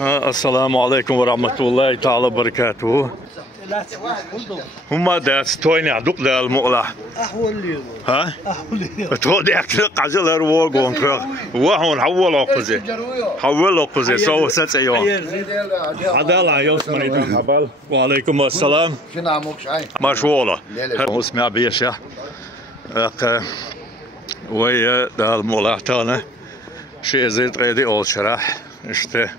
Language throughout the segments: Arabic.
السلام عليكم ورحمة الله تعالى وبركاته. هم داس تويني عدوك دا المقلع. ها؟ تودي أكلك عزل هروقون كرق. وهون حولوا قزي. حولوا قزي سو ست أيام. هذا لا يسمعني تقبل. وعليكم السلام. مشغولة. اسمع بيشة. ويا دا المقلع تانا. شيء زيت غيدي أول شرح. İşte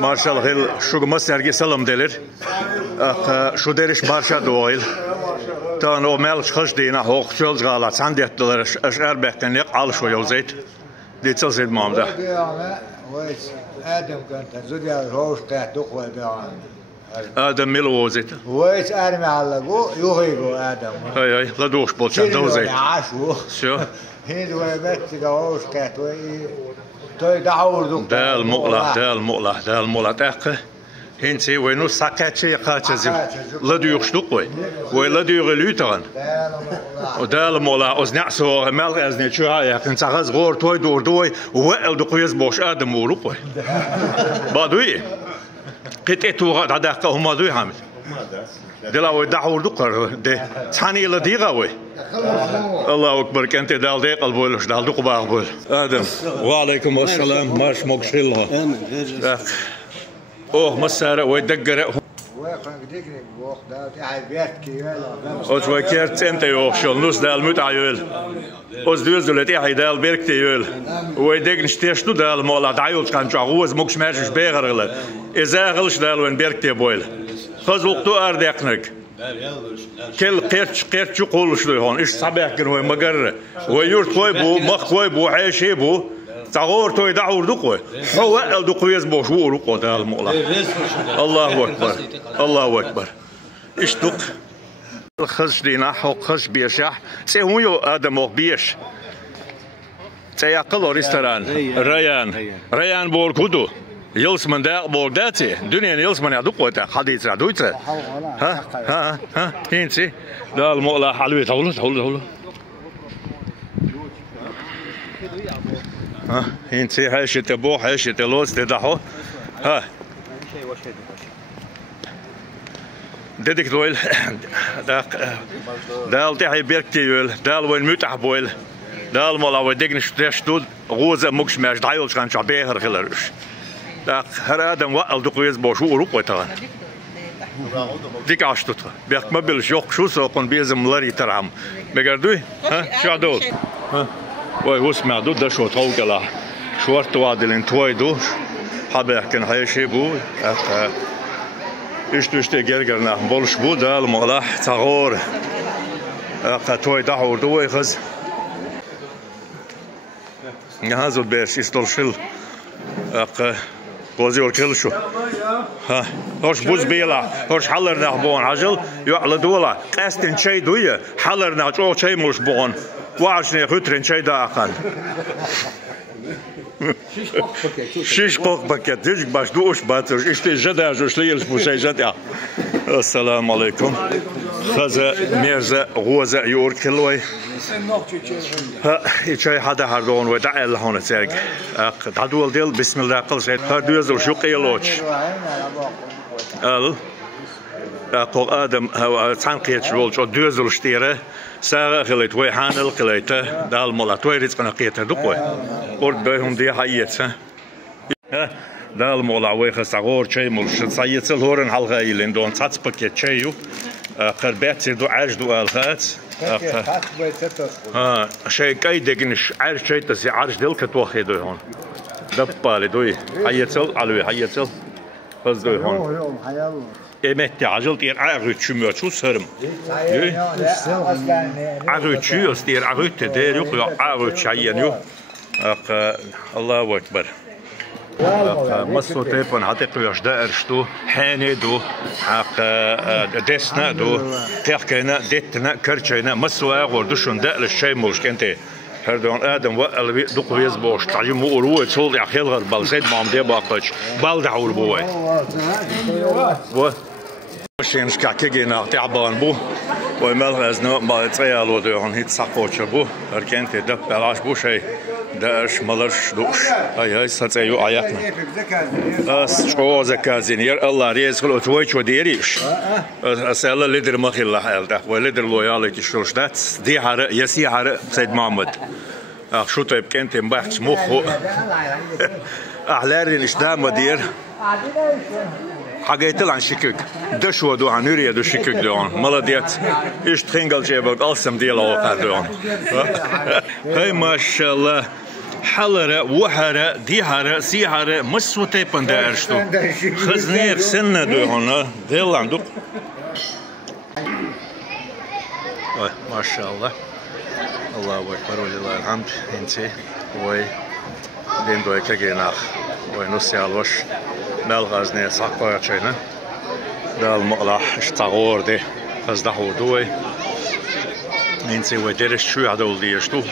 maşallah şu masarge salam delir. Şu deriş barşa doğil. Tan o mel çıkış dina hoq çöl gala sandetler erbekten yak alış o zeyt. Ditsel zeyt mamda. Adam كان زوديا روش تحت دخوة بيعان. آدم ملو زيت. ويش أرمي على جو يهيجو آدم. هاي لا دوش بولشان دو زيت. عاشو. شو؟ هيد ويبت روش تحت وي توي دعور دكتور. ده المقلع تأخ. هنسي وينو ساكتشي قاتشزي. لا دوش دقوي. ولا دوغ لوتران. وده المقلع أزنعسو مال أزنع شو هاي كن ساغز غور توي دور دوي وقل دقويز باش آدم ورقوي. بعدوي. قطعتو هذا هم دوي حامل. دلاوي دعور دقر ده ثاني لديغا وي. الله أكبر كنت دال ديق البولش دال دق باغبول. آدم وعليكم السلام ماش مقشلها. أوه مسارة ويدقر. أوش وكيرت أنت يوشل نص دال متعيل. أوش دوز دولتي هيدال بيركتيول. ويدق نشتيشتو دال مولا دعيول كان شعوز مقش ماشش بيغرله. إذا غلش دال وين بيركتي بويل. خزوقتو أردقنك. كل قيرتش قولش لهون إيش صباح كن هو مجرة ويورت هو بو مخ هو بو عايش بو تعور توي دعور دقوة هو الدقوة يزبو شو رقوة ده المقلع الله أكبر الله أكبر إيش دق خش دينا حق خش بيشح سهو يو آدم بيش سيأكل ريستوران ريان بول كودو يلس من ده بولداتي دنيا يلس من يدق وتا حديث ردويته ها هينسي ده المقلع حلوة تقوله ها هينسي هاش تبو هاش تلوز تدحو ها ديك دويل ده التحي بيركتيول ده وين متح بويل ده المقلع وديك نشتود غوزة مكش ماش دايول كان شعبيهر خلرش هر آدم وقل دقيز باشو أوروبا تان. ديك عشتوتها. بيك ما بيلش يوق شو ساقون بيزم لاري ترعم. بقدوي؟ ها؟ شو عدول؟ ها؟ وي هو سمع دو ده شو تقول كلا. شو أرتو عادلين توي دو. حابة كن هاي شيء بو. إيش تجرجرنا بولش بو ده المغلح تغور. توي دعور دوي خز. نهازو بيرش يستلشل. قوزي والكل شو ها هوش بوز بيلا هوش حلرنا بون عجل يعلى دولا قاستن شي دوية حلرنا جو شي مش بون وعشني خطرن شي داخل شيش قوق باكيت ديج باش دوش باتر اشتي جدا جوش ليلش بوشي جدا السلام عليكم خزا ميرزا غوزا يور كلوي ها يشي حدا هردون ودع الله هون تسرق دادول ديل بسم الله قل سيد هردوز وشو قيلوش قل آدم هو تنقيت شلول شو دوز وشتيره ساغ خليت وي حانل قليته دال مولا توي رزقنا قيته دقوي قرد بهم دي حيت ها دال مولا وي خسغور شي ملش صيت الهورن حلقه يلين دون تاتس باكيت شيو قربات دو عجدو الغات شيء كاي دقنش عارف شيء تسي عارف ديل كتوخي دو هون دبالي دوي حيتل علوي حيتل بس دوي هون emekli acil diğer ağrıçımıyor şu sarım. Ağrıçıyoruz diğer ağrıçı der yok ya ağrıçı yanıyor. Allahu Ekber. مصر تيبون عتقوا يجدا ارشتو حاني دو حق دسنا دو تحكينا دتنا كرشينا مسوا غردشون دال الشيء مش كنتي هردون آدم وقال دقويز باش تعلم وروه تول يا خيل غير بالزيد ما عم باقش بال دعور بوي و مشين شكاكينا تعبان بو ومال غزنا ما تريالو دهن هيت ساقوش بو هركنتي دب بلاش بو شيء داش ملش دوش هاي ستأيو عياتنا شو زكازينير الله ريز خلو توي شو ديريش أسأله ليدر مخي الله حالته وليدر لويالتي شوش داتس دي حرق يسي حرق سيد محمد شو طيب كنت مبحث مخو أحلارين إشدام دير حاجة عن شكك دش ودو عن نوري دو شكك دون ملاديت إيش تخنقل شيء بعد ألسم ديال أوقات دون هاي ما شاء الله حلرة وحرة دي حرة سي حرة مسوتة بندا أرشتو خزنيك سنة دون ديال عندك ما شاء الله الله أكبر ولله الحمد إنتي وي دين دوي كجيناخ وي نصي علوش بالغازني صعقة شينا ده المقلع اشتغور ده فزدحو دوي إنتي ودرس شو عدول ديشتو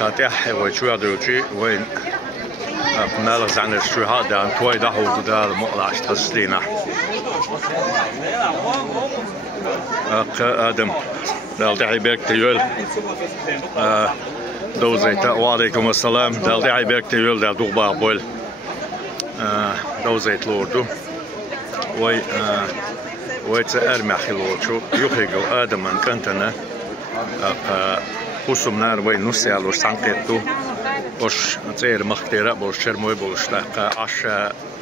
قاطع وشو عدول شيء وين بالغ عن شو هذا عن توي دحو ده المقلع اشتغلنا آدم دالدعي بيك تيول دوزيتا وعليكم السلام دالدعي بيك تيول دال دوغبا بول دوزيت لوردو وي تأرمح لوردو يخيجو آدم من كنتنا خصوم نار وي نسي على سانكتو وش تير مختيرة بوش شرموي بوش تاقا عش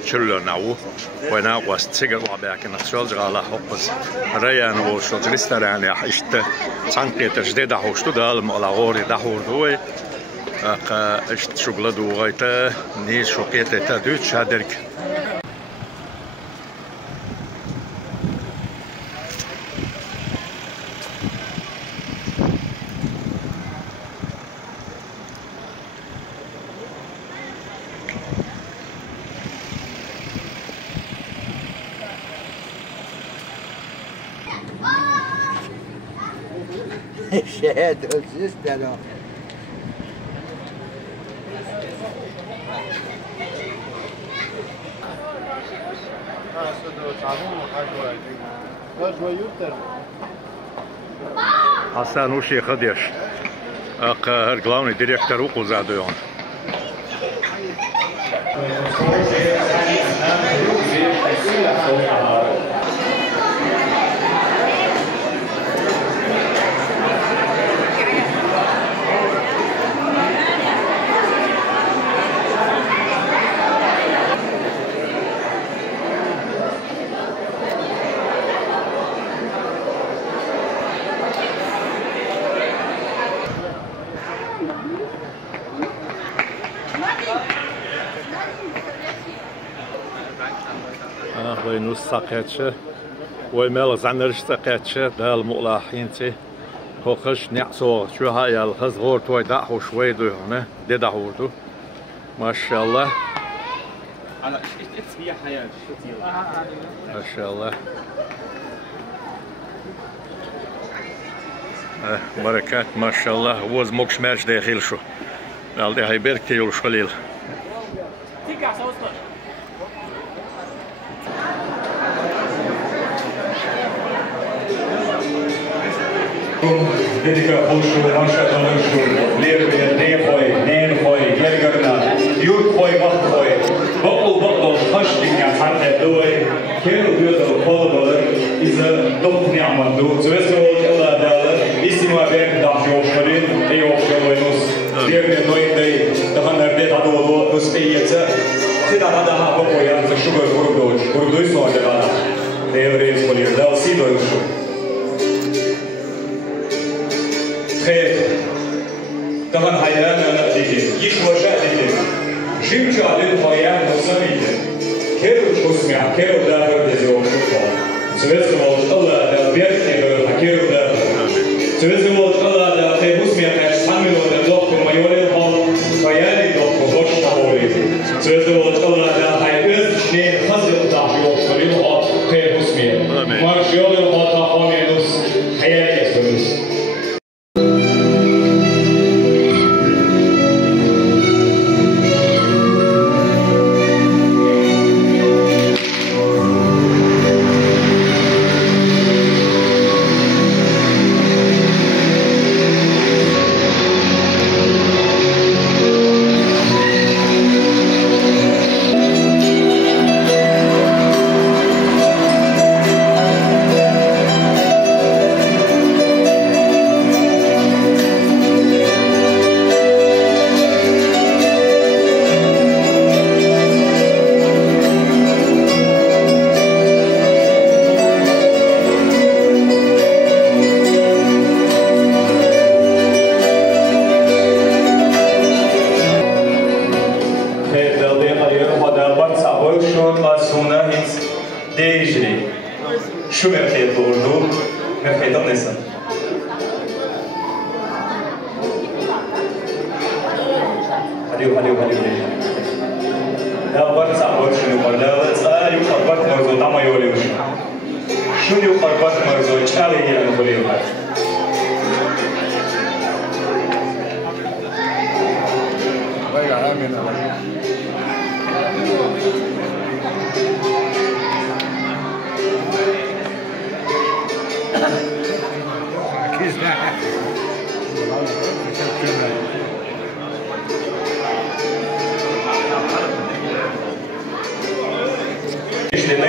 شلو نعو وينا واستيقر وعباك نخشول جغالا حقز ريان وشو جلستران يحشت سانكت جديد حوشتو دال مقلغوري دحور دوي اشت شغل دوغيتا نيز شوقيتا تا دوتش هادرك شهد السيستم حسن وشي خديش هرقلاوني ديريكتر وقوزاديون وينوس ساقاتشة ويمال زعنرش ساقاتشة ده المقلع حينتي هو خش نعصو شو هاي الخز غور توي دعو شوي دو هنا دي دعوردو ما شاء الله على هي حياة ما شاء الله بركات ما شاء الله وز موكش مارش داخل شو قال دي هيبرك تيول شليل Dedica hoşu, maşa tanışu, lerbe, ne koy, ne koy, gergarna, yurt koy, bak koy, bakul, kaş dünya hatta doy, kero diyordu kolabalı, izle dok niyamandu, zövesi oldu Allah dağlı, istima ben dağcı oşların, ey oşlarınız, diğerine noyundayı, daha nerede tadı oldu, kısteyetse, tidara daha bakoyan, şugar kuruduysa orada daha, devreyiz kolir, dağ sidoyu şu. خير طبعا حيان انا ديكي يشوشا ديكي جيمشو على الحيان وسميته كيرو شوسمع كيرو دافر دزو شوفا سويسكو والله الله ده بيرتي كيرو دافر سويسكو والله ده تيبوسمع كاش حمل ولا دوق مايوري هول حياني دوق وش تاوري سويسكو والله ده حيبس شنين خزق دافر وشري هول تيبوسمع مارشيول هول تاخونينوس حياني سويس شون قاسونا هنس ديجري شو مرخيط بوردو مرخيط النسان هديو لا برد صعبور شنو برد لا يقربت مرزو دما يوليوش شنو يقربت مرزو چالي يعني بوليو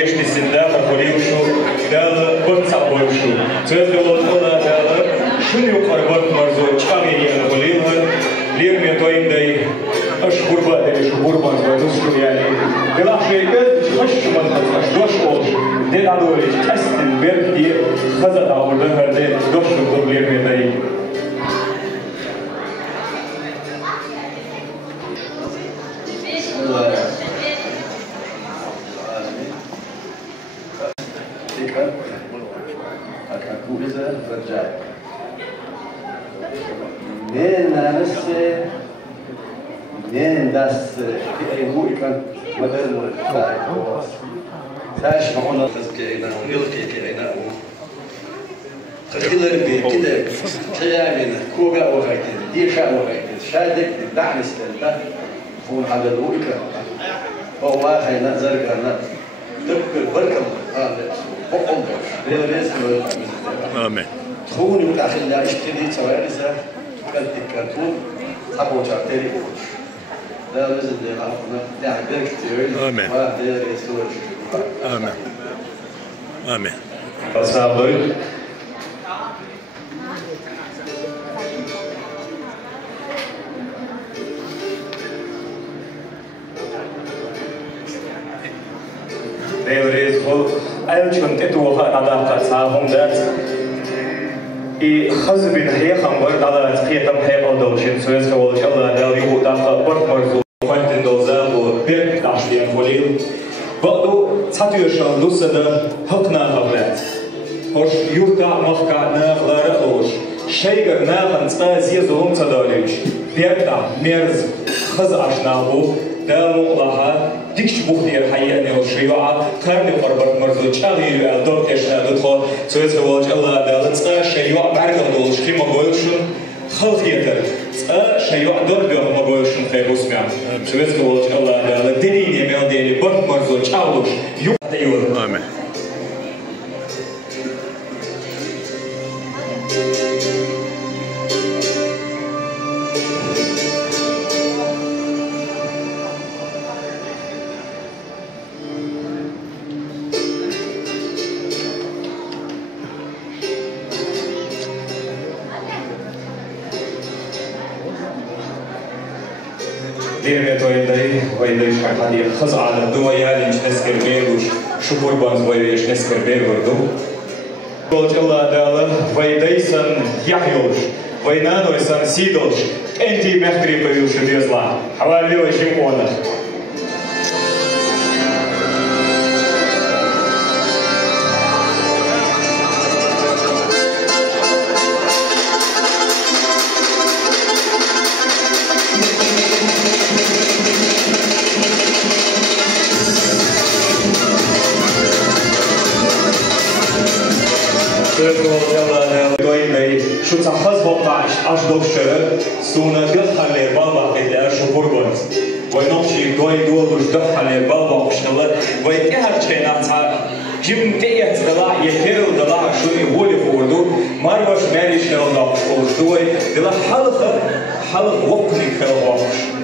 ليش السنداء فقوليو شو قال برد صعبور شو تقول والله قال شنو يقربت مرزو چالي يعني بوليو لير ميتوين داي أشهر بعد شهور بعد شو يعني قال شيء خش من دوش أوش ده دادوري تست البيت دي خزت أوردن هذا دوش نقول لير ميتاي Men das هو كان مدر تاش معنا كذا ونلقي كذا خلينا نبي كذا خيالنا كوجا وغيره دي شاء وغيره شادك دعم استلبه هون على الوقت هو هاي نظر كنا تذكر بركة هذا بقوم ليس آمين هون متأخر لا اشتري سوارسه كانت كرتون حبوا شارتري لا لازم نعرفنا يعني ده كتير آمين وده يسوي آمين آمين فصابر Devres hol alçın tetuha nada sahum dat I xazbin hay xambar nada qiyatam hay aldolshin söz qawlş Allah dali bu daqa barmarzu fantin dolzal bu bir daşliyan holil Baqdu satıyorşan dusada haqna havlat Hoş yurta mahka naqlara oş Şeygar naqan tsaziye zulum tsadalüç Berta merz xaz aşnahu دالو الله ديكش بوخدير حياني وشيوعة قرني قربت مرزو چاغي الدور تشنا دخل سويت هواج الله دال تسا شيوع برقم دولش كيما قولشون خلقيتر تسا شيوع دور بيوم ما قولشون خيبوس ميام سويت هواج الله دال ديني ميال ديني برد مرزو چاوش يوم تيور آمين دير تويداي ويداي شحادي خز على الدوايا اللي نسكر بيروش شكر بانز ويش نسكر بيردو قلت الله داله ويداي سن يحيوش وينانو سن سيدوش انتي مخري بيوش بيزلا حوالي وشيمونا شو تحفظ بقاش أشدق شر سونا دخل لبابا إذا شو بربط وينقشي دوي دول وش دخل لبابا وشغلة ويتهر شيء نفسها جم تيت دلع يكيرو دلع شو يقولي فوردو ماروش مالي شغلة وش دوي دلع حلق وقني خلواش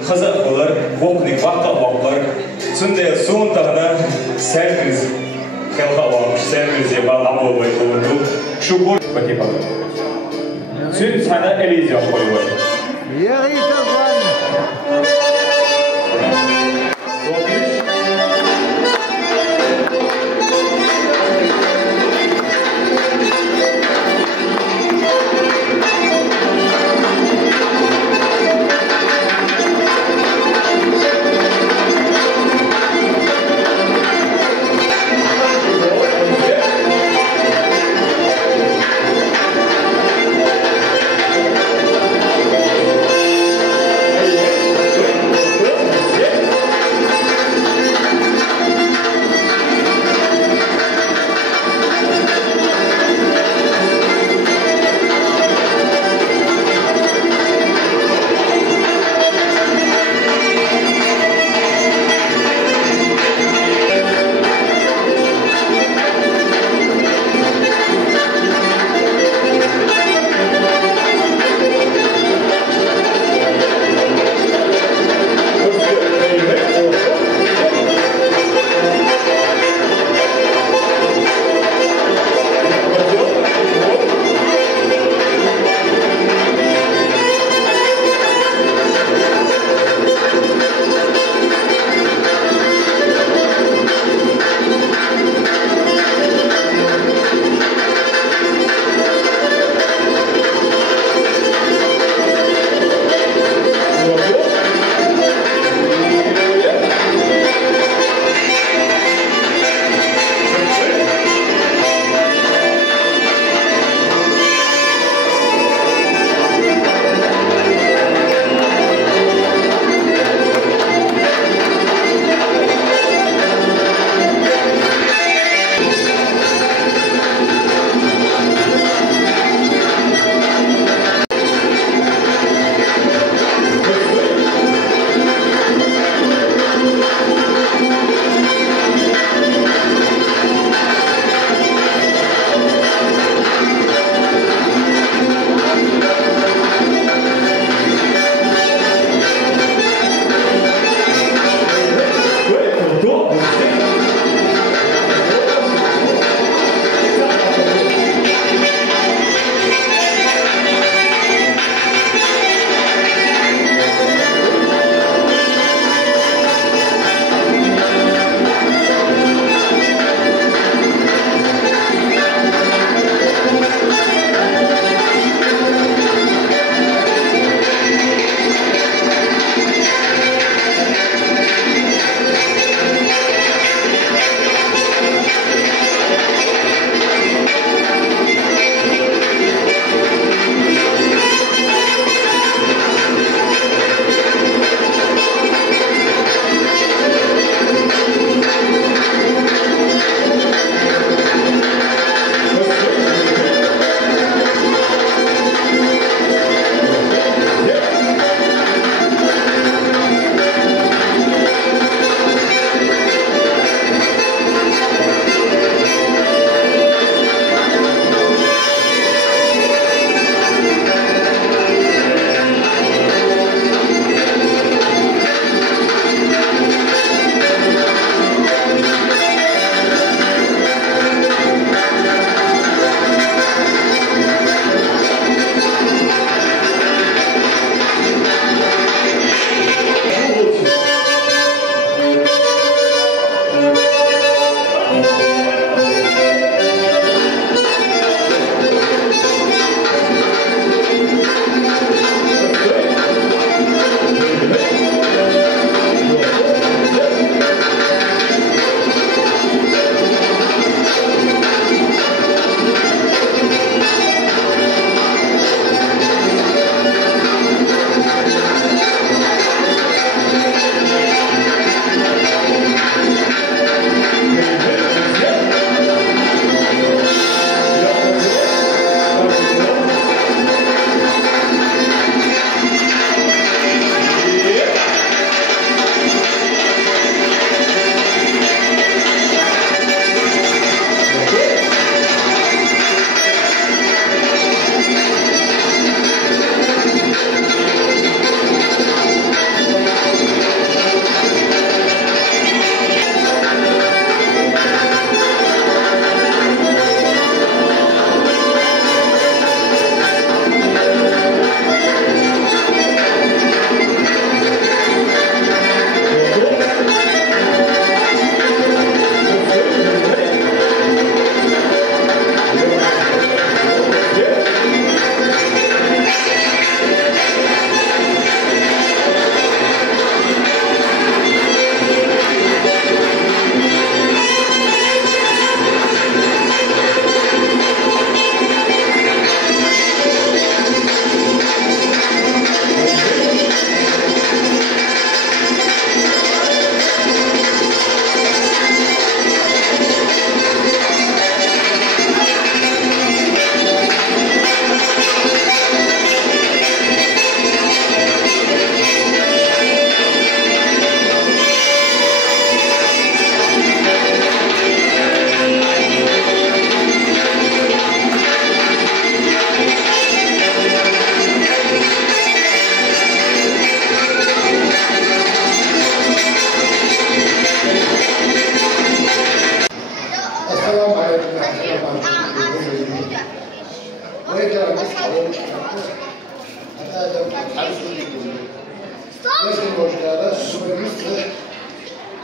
خزق خلر وقني وقت وقر سند سون تهنا سيرفيس خلواش سيرفيس يبقى عمو بيقولو شو بور بكيبا Sün sana Elizia koyuyor. يغيث الظن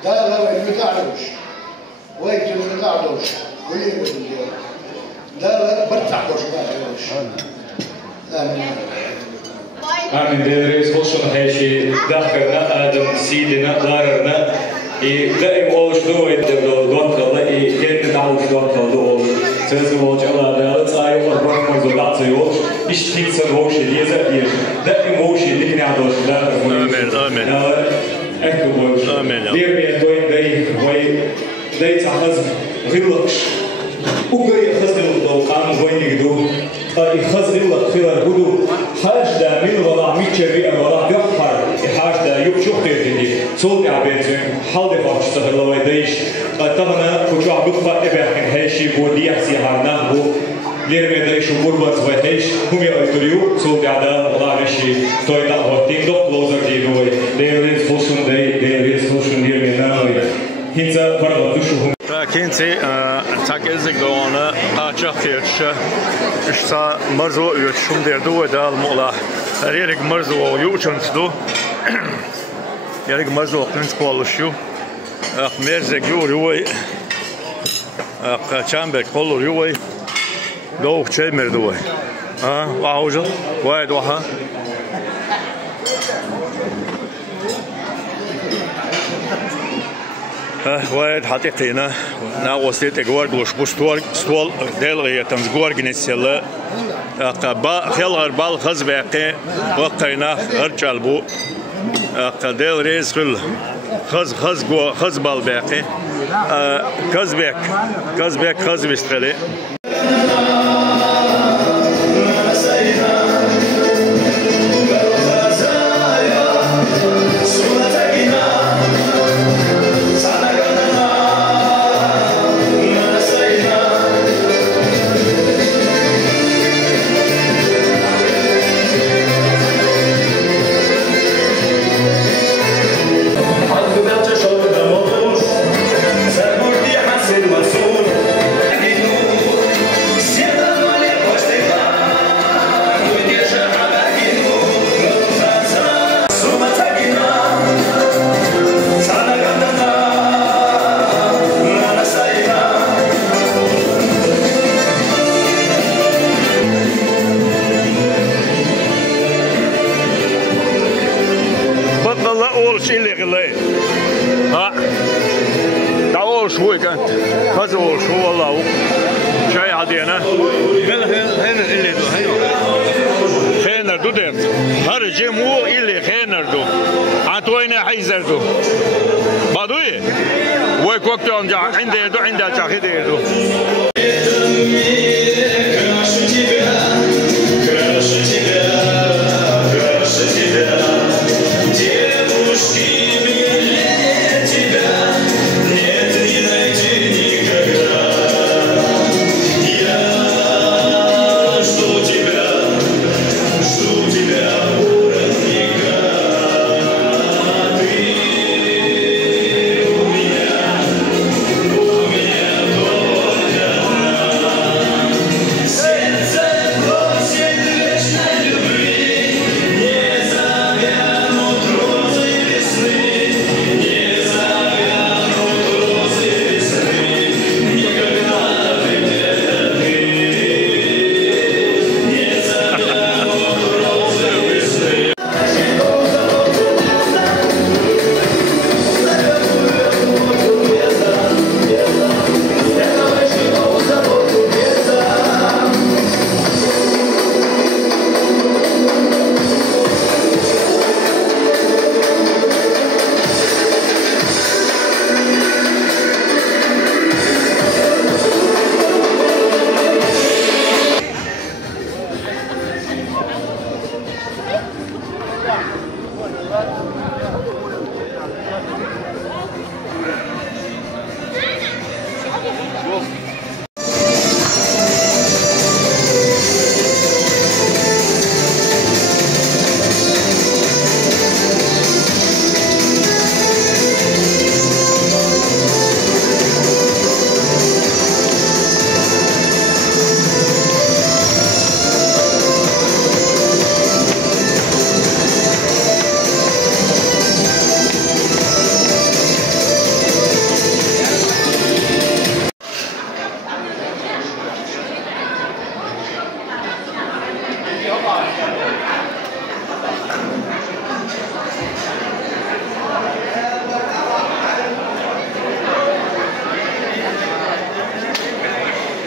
ده لو المتعلوش ويت المتعلوش كل يوم ده برتعلوش ما آمين ديريس وصلنا هالشيء دخلنا آدم سيدنا دارنا دائم أول شيء يدبلو دوكلا كان نتعلم دوكلا دول سنزل وجهنا ده تايو أربعة من زودات يوش إشتيك سنوش ليزا دير دائم وش يديك نعدوش ده آمين آمين أكتبوش دير بيدوين داي تحز غلقش وقري خزن الضوء وين يقدو خزن الله خير بدو حاج دا من ولا ميتشري ولا جحر حاج دا يبشوف تيجي صوت عبيتين حال دفاع شتغل الله يديش طبعا كوشوا عبقى إبراهيم هيشي بودي أحسي هرنا بو ليرمي دايش وبربط وهيش هم يقولوا صوت عدا ولا عشي توي دا هوتين دو كلوزر دينوي ديريز فوسون ديريز فوسون ليرمي ناوي هنتا برضو تشوفهم كنتي تاك إزك دوانا قاچا خيرش إشتا مرزو يوتشم ديردو دال مؤلا ريرك مرزو يوتشنت دو يرك مرزو قنت قولشيو مرزك يوريوي چامبر قوليوي دو چه مردوي واوجل واحد واحد واحد حقيقينا ناقوستيت اجوار بلوش بوستوار ستول ديلغي تنزغور جنسيلا قبا خيل بال خز باقي وقينا ارجالبو قديل ريز خل خز بال باقي كزبك خز بيستري شوي كانت خزول شو والله شاي عدينا هنا اللي دو خينر دو درت هر جمو اللي خينر دو عطوينا حيزر دو بدوي ويك وقت عندي دو عندها تاخذ دو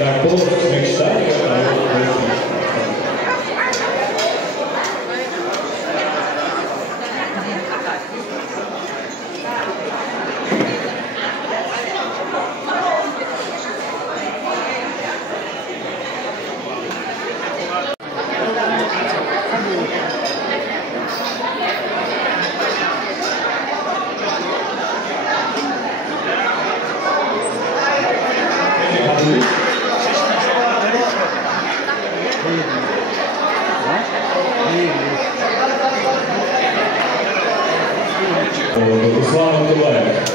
Tako nek stavio Руслан Абдулаев.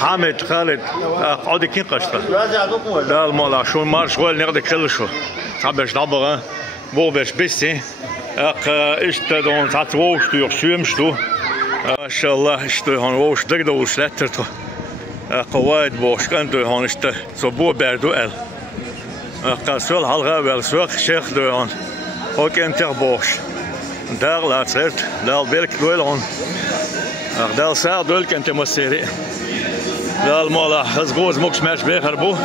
حامد خالد قعدي كين قشطة لا المالا شو مارش غول نقدر كل شو تعبش دابا بو باش بيسي إشت دون تعتوش تو يخشيمش تو إن شاء الله إشت هون وش دقدر وش لترتو قواعد بوش كنتو هون إشت صبوا بردو ال قاسول حلقة بالسوق شيخ دو هون هو كان تغبوش دار لا ترت دار بيرك دويل هون دار ساعة دويل كنت مسيري دار مالا هزغوز موكس ماش بيخربو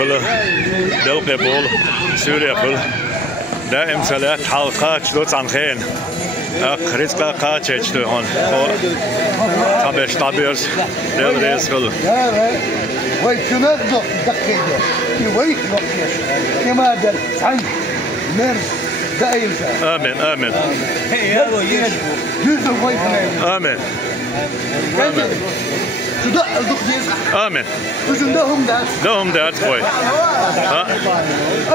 فل بالقبول سوريا فل دائم سلات حلقات دوت عن خين رزق قاتش تو هون تابش تابيرس دل رزق وي كنا دقيقة وي كما دل عن مرز دائم آمين آمين آمين آمين دهم دات خوي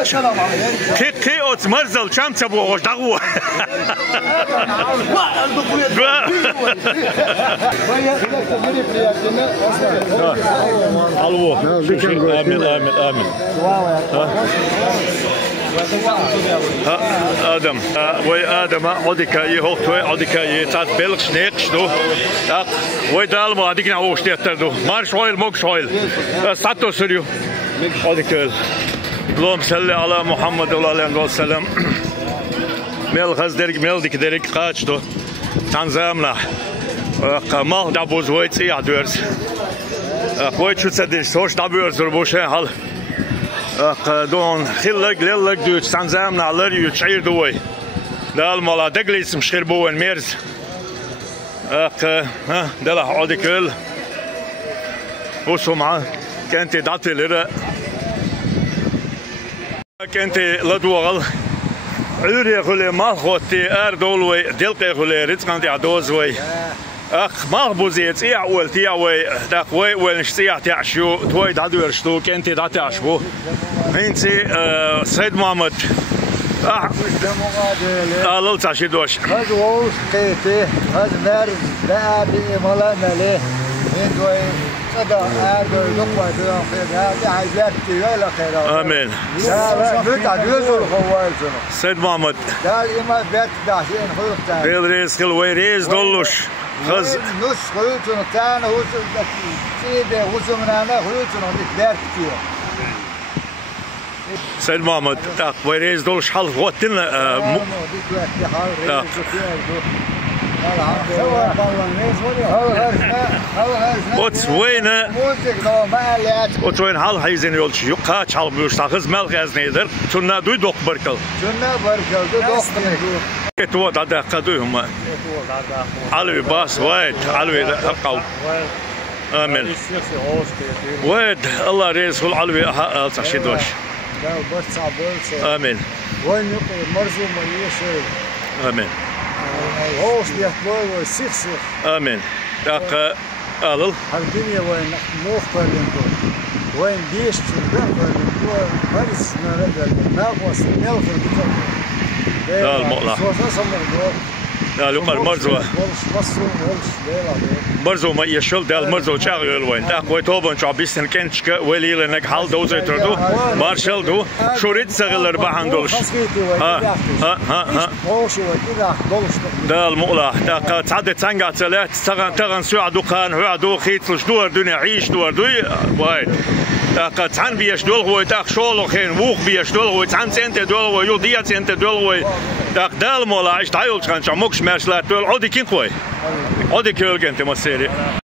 السلام عليكم كي اوت مرزل شام تبو دغو الو آمين آمين آمين آدم وي آدم عدك يهوت وي عدك يتعد بلغ نيقش دو وي دال ما هديك نعوش تيتر دو مارش هويل موكش هويل ساتو سريو عدك اللهم صل على محمد وعلى آله وسلم ميل غزدرك ميل ديك درك قاتش دو تنزامنا ما دابوز ويت سي عدورز ويت شو تصدق سوش دابورز ربوشين هل دون خلق للق دوت سنزامنا على يتشعير دوي دال مالا دقليس مشخير بوين ميرز دلا عودي كل وسمعة كنتي داتي لرا كنتي لدوغل عوري خلي ما خوتي اردولوي دلقي خلي رزقانتي عدوزوي ما بوزيت إيه أولتي أوي دقوي ونشتي تعشوا توي دادو يرشتو كنتي دا تعشوا هنتي سيد محمد لو تعشي دوش هذا ووش قيتي هذا مرز لا بإمالا مليه هندوي صدا أردو يدقوا دون خير هذا عجبتي ولا خير آمين سيد محمد دال إما بيت داشين خلق تاني ريل ريز خل وي ريز دولوش خز نص خلوتون تاني هو سيدة هو من أنا خلوتون بيت كتير سيد محمد وي ريز دولوش حل غوتنا واتس وين واتس وين حال حيزين يولش يقاش حال بيوش تاخذ مال غاز نيدر تنا دوي دوق بركل دوق كتو دادا قدوهم علوي باس وايد علوي اقاو امين وايد الله رزق العلوي تشيدوش امين وين مرزو مليش امين هوش بيحكوا ويسيخ امين داق الل الدنيا وين مختار وين ديش تبقى مرز نرجع ناقص نلفر لا المقلع لا لقر مرزو مرزو ما يشل دال مرزو شاغل وين داق ويتوبن شو بيستن كنتشك ولي لنك حال دوزي تردو مارشل دو شوريت سغلر بحندولش ها دال المقلع داق تعدد تنقع ثلاث تغن سوع دقان هو دو خيتلش دور دنيا عيش دور دوي وايد داق تعن بيش دول هو داق شولو خين ووق بيش دول هو تعن سنت دول هو يو ديات سنت دول هو داق دال مولا ايش تعيل كان شموكش ماشلات دول عودي كين خوي عودي كيل كنت مسيري